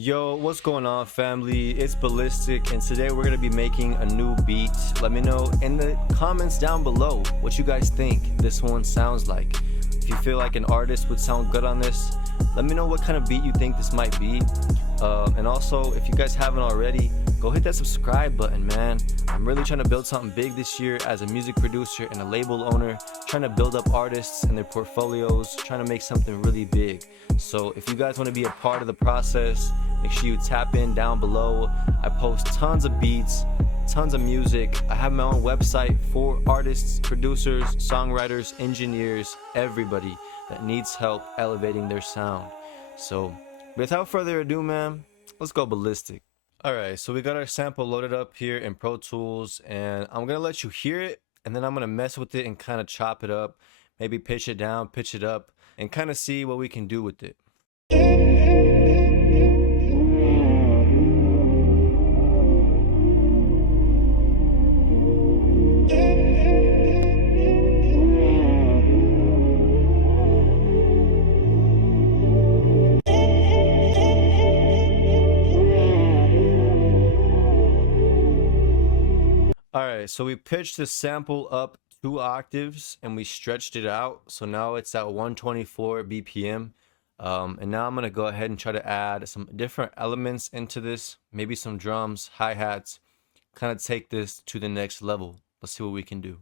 Yo, what's going on, family? It's Ballistic, and today we're gonna be making a new beat. Let me know in the comments down below what you guys think this one sounds like. If you feel like an artist would sound good on this, let me know what kind of beat you think this might be. And also, if you guys haven't already, go hit that subscribe button, man. I'm really trying to build something big this year as a music producer and a label owner, trying to build up artists and their portfolios, trying to make something really big. So if you guys want to be a part of the process, make sure you tap in down below. I post tons of beats, tons of music. I have my own website for artists, producers, songwriters, engineers, everybody that needs help elevating their sound. So without further ado, man, let's go ballistic. Alright, so we got our sample loaded up here in Pro Tools, and I'm gonna let you hear it, and then I'm gonna mess with it and kind of chop it up, maybe pitch it down, pitch it up, and kind of see what we can do with it. Alright, so we pitched the sample up 2 octaves and we stretched it out. So now it's at 124 BPM. And now I'm going to go ahead and try to add some different elements into this. Maybe some drums, hi-hats. Kind of take this to the next level. Let's see what we can do.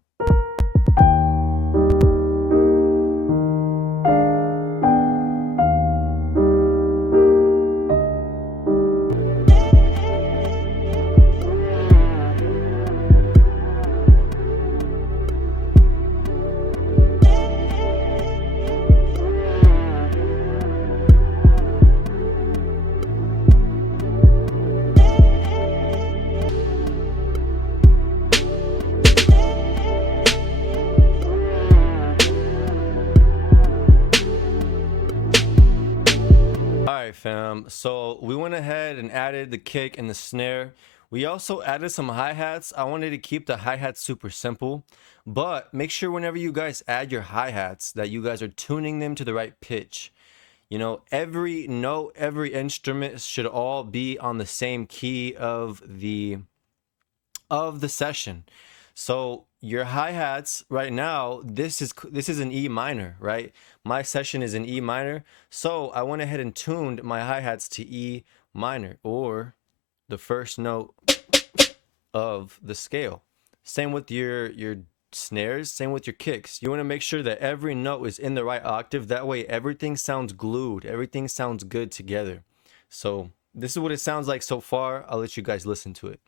Alright, fam, so we went ahead and added the kick and the snare. We also added some hi-hats. I wanted to keep the hi-hats super simple, but make sure whenever you guys add your hi-hats that you guys are tuning them to the right pitch. You know, every note, every instrument should all be on the same key of the session. So your hi-hats right now, this is an E minor, right? My session is in E minor, so I went ahead and tuned my hi-hats to E minor, or the first note of the scale. Same with your snares, same with your kicks. You want to make sure that every note is in the right octave. That way everything sounds glued, everything sounds good together. So this is what it sounds like so far. I'll let you guys listen to it.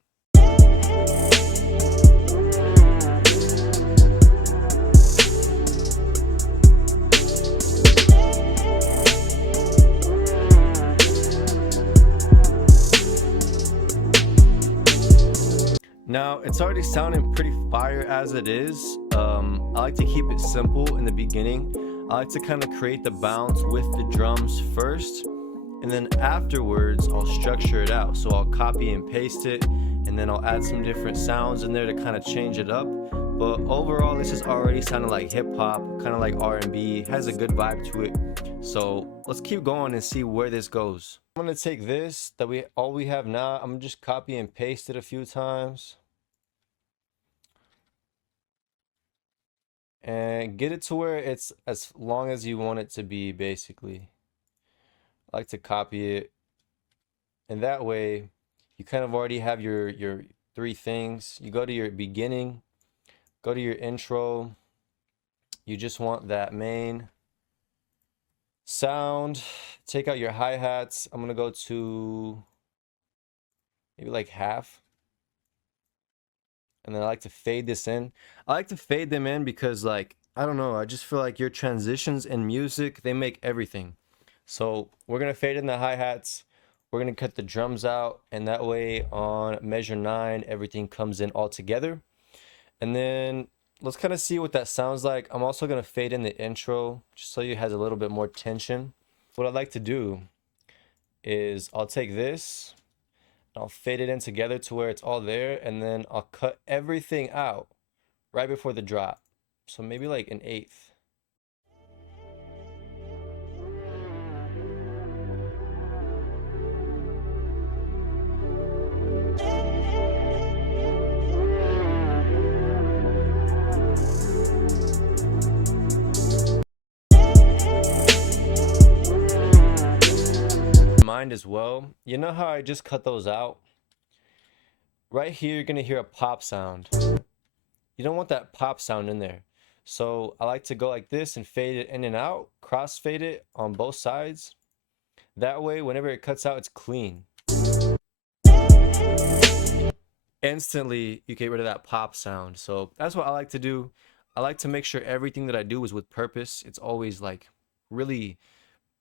Now, it's already sounding pretty fire as it is. I like to keep it simple in the beginning. I like to kind of create the bounce with the drums first, and then afterwards I'll structure it out. So I'll copy and paste it, and then I'll add some different sounds in there to kind of change it up. But overall, this is already sounding like hip-hop, kind of like R&B, has a good vibe to it. So let's keep going and see where this goes. I'm gonna take this all we have now. I'm gonna just copy and paste it a few times and get it to where it's as long as you want it to be. Basically, I like to copy it, and that way you kind of already have your three things. You go to your beginning, go to your intro. You just want that main sound. Take out your hi-hats. I'm gonna go to maybe like half, and then I like to fade this in. I like to fade them in because, like, I don't know, I just feel like your transitions in music, they make everything. So we're gonna fade in the hi-hats, we're gonna cut the drums out, and that way on measure 9 everything comes in all together. And then let's kind of see what that sounds like. I'm also gonna fade in the intro just so it has a little bit more tension. What I'd like to do is I'll take this, I'll fade it in together to where it's all there, and then I'll cut everything out right before the drop. So maybe like an eighth. as well. You know how I just cut those out? Right here, you're gonna hear a pop sound. You don't want that pop sound in there. So I like to go like this and fade it in and out, crossfade it on both sides. That way, whenever it cuts out, it's clean. Instantly, you get rid of that pop sound. So that's what I like to do. I like to make sure everything that I do is with purpose. It's always like really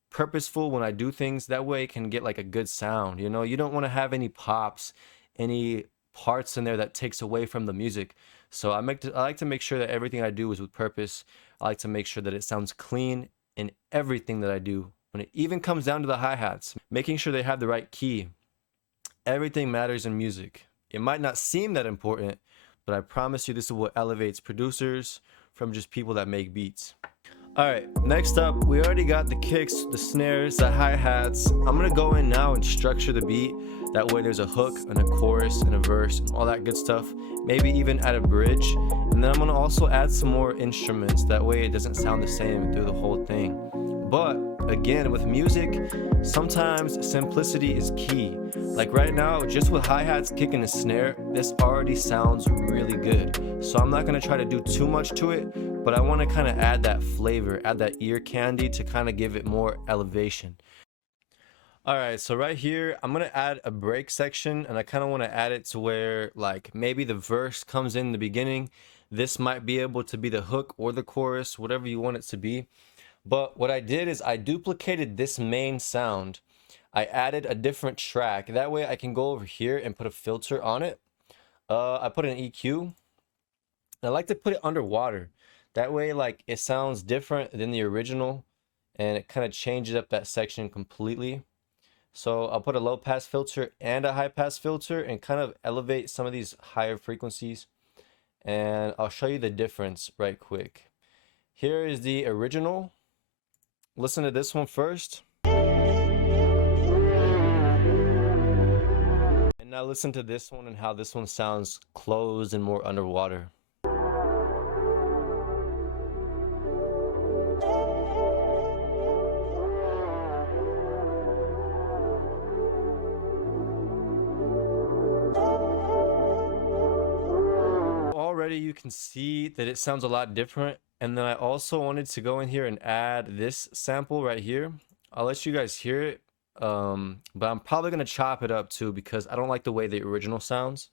purposeful when I do things. That way it can get like a good sound. You know, you don't want to have any pops, any parts in there that takes away from the music. So I like to make sure that everything I do is with purpose. I like to make sure that it sounds clean in everything that I do. When it even comes down to the hi-hats, making sure they have the right key. Everything matters in music. It might not seem that important, but I promise you this is what elevates producers from just people that make beats. All right, next up, we already got the kicks, the snares, the hi-hats. I'm gonna go in now and structure the beat. That way there's a hook and a chorus and a verse and all that good stuff. Maybe even add a bridge. And then I'm gonna also add some more instruments. That way it doesn't sound the same through the whole thing. But again, with music, sometimes simplicity is key. Like right now, just with hi-hats, kick, and a snare, this already sounds really good. So I'm not gonna try to do too much to it, but I wanna kinda add that flavor, add that ear candy to kinda give it more elevation. All right, so right here, I'm gonna add a break section, and I kinda wanna add it to where like maybe the verse comes in the beginning. This might be able to be the hook or the chorus, whatever you want it to be. But what I did is I duplicated this main sound. I added a different track. That way I can go over here and put a filter on it. I put an EQ. I like to put it underwater. That way like it sounds different than the original and it kind of changes up that section completely. So I'll put a low pass filter and a high pass filter and kind of elevate some of these higher frequencies. And I'll show you the difference right quick. Here is the original. Listen to this one first. And now listen to this one and how this one sounds closed and more underwater. Already you can see that it sounds a lot different. And then I also wanted to go in here and add this sample right here. I'll let you guys hear it, but I'm probably gonna chop it up too because I don't like the way the original sounds.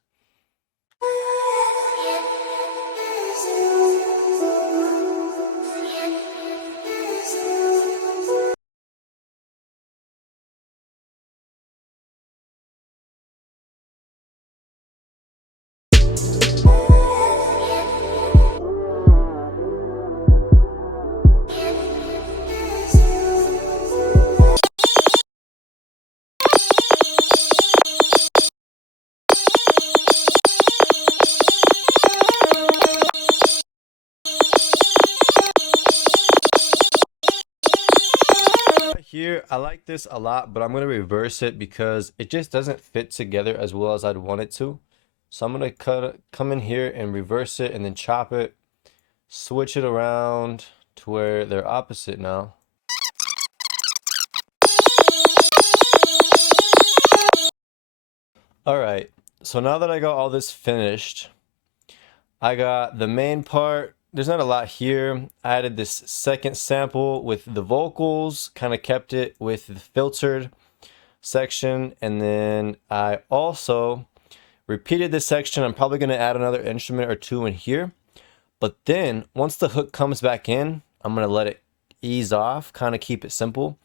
Here, I like this a lot, but I'm going to reverse it because it just doesn't fit together as well as I'd want it to. So I'm going to come in here and reverse it and then chop it, switch it around to where they're opposite now. All right, so now that I got all this finished, I got the main part. There's not a lot here. I added this second sample with the vocals, kind of kept it with the filtered section. And then I also repeated this section. I'm probably going to add another instrument or two in here. But then once the hook comes back in, I'm going to let it ease off, kind of keep it simple.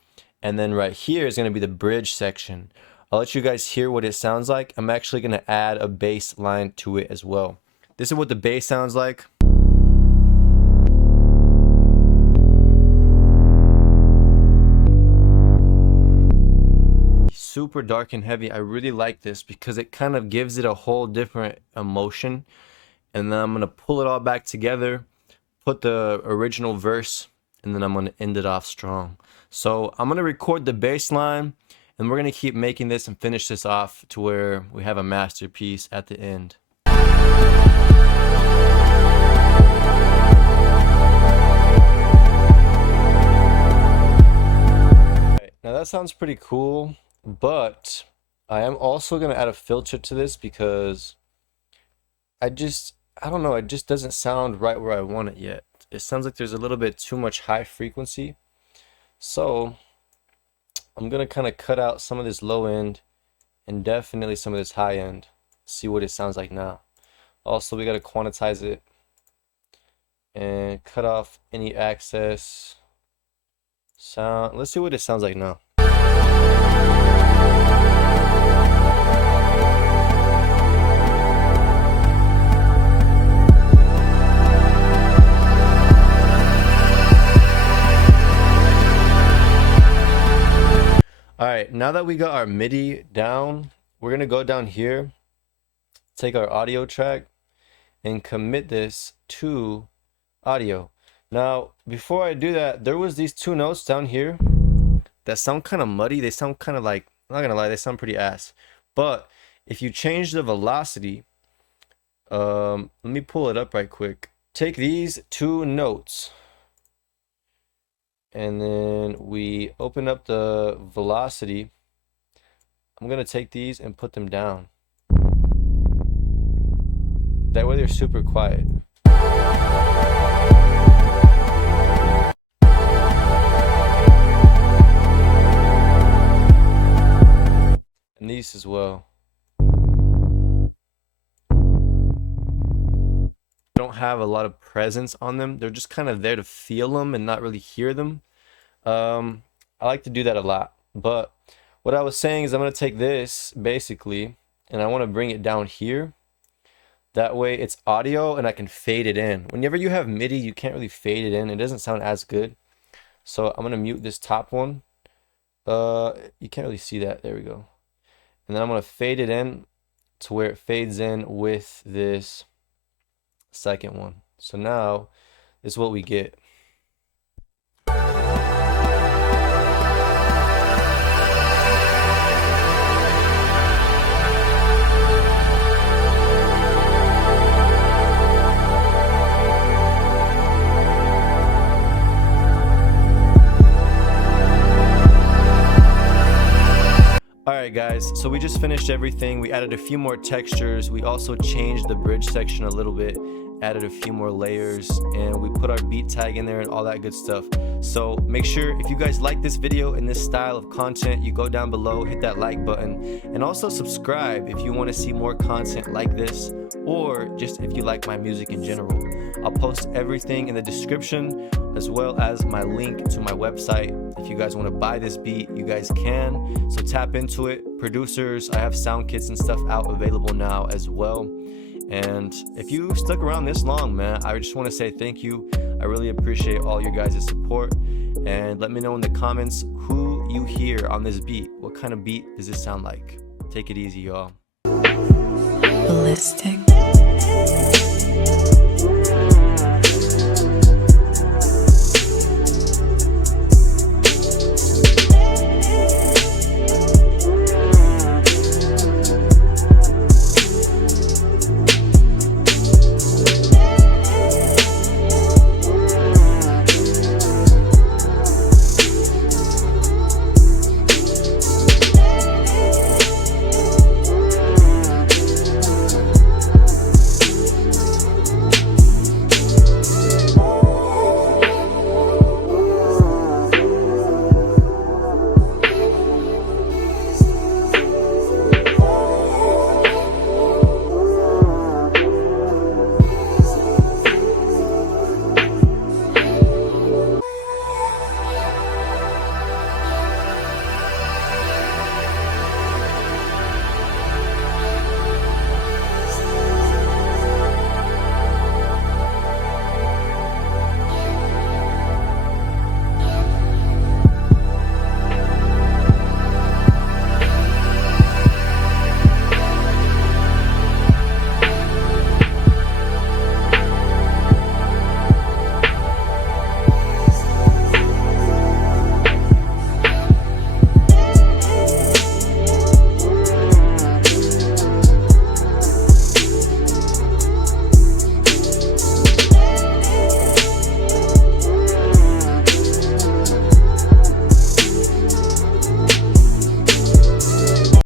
And then right here is going to be the bridge section. I'll let you guys hear what it sounds like. I'm actually going to add a bass line to it as well. This is what the bass sounds like. Super dark and heavy. I really like this because it kind of gives it a whole different emotion. And then I'm going to pull it all back together, put the original verse, and then I'm going to end it off strong. So I'm going to record the bass line, and we're going to keep making this and finish this off to where we have a masterpiece at the end. Now that sounds pretty cool, But I am also going to add a filter to this because I don't know, it just doesn't sound right where I want it yet. It sounds like there's a little bit too much high frequency. So I'm going to kind of cut out some of this low end and definitely some of this high end. See what it sounds like now. Also, we got to quantize it and cut off any excess sound. Let's see what it sounds like now. All right, now that we got our MIDI down, we're gonna go down here, take our audio track and commit this to audio. Now, before I do that, there was these two notes down here that sound kind of muddy. They sound kind of like, I'm not gonna lie, they sound pretty ass. But if you change the velocity, let me pull it up right quick. Take these two notes and then we open up the velocity. I'm gonna take these and put them down. That way they're super quiet. And these as well. Don't have a lot of presence on them. They're just kind of there to feel them and not really hear them. I like to do that a lot. But what I was saying is I'm going to take this basically and I want to bring it down here. That way it's audio and I can fade it in. Whenever you have MIDI, you can't really fade it in. It doesn't sound as good. So I'm going to mute this top one. You can't really see that. There we go. And then I'm going to fade it in to where it fades in with this second one. So now this is what we get. Alright guys, so we just finished everything. We added a few more textures. We also changed the bridge section a little bit, added a few more layers, and we put our beat tag in there and all that good stuff. So make sure if you guys like this video and this style of content, you go down below, hit that like button, and also subscribe if you want to see more content like this, or just if you like my music in general. I'll post everything in the description, as well as my link to my website. If you guys want to buy this beat, you guys can. So tap into it. Producers, I have sound kits and stuff out available now as well. And if you stuck around this long, man, I just want to say thank you. I really appreciate all your guys' support. And let me know in the comments who you hear on this beat. What kind of beat does this sound like? Take it easy, y'all. Ballistic.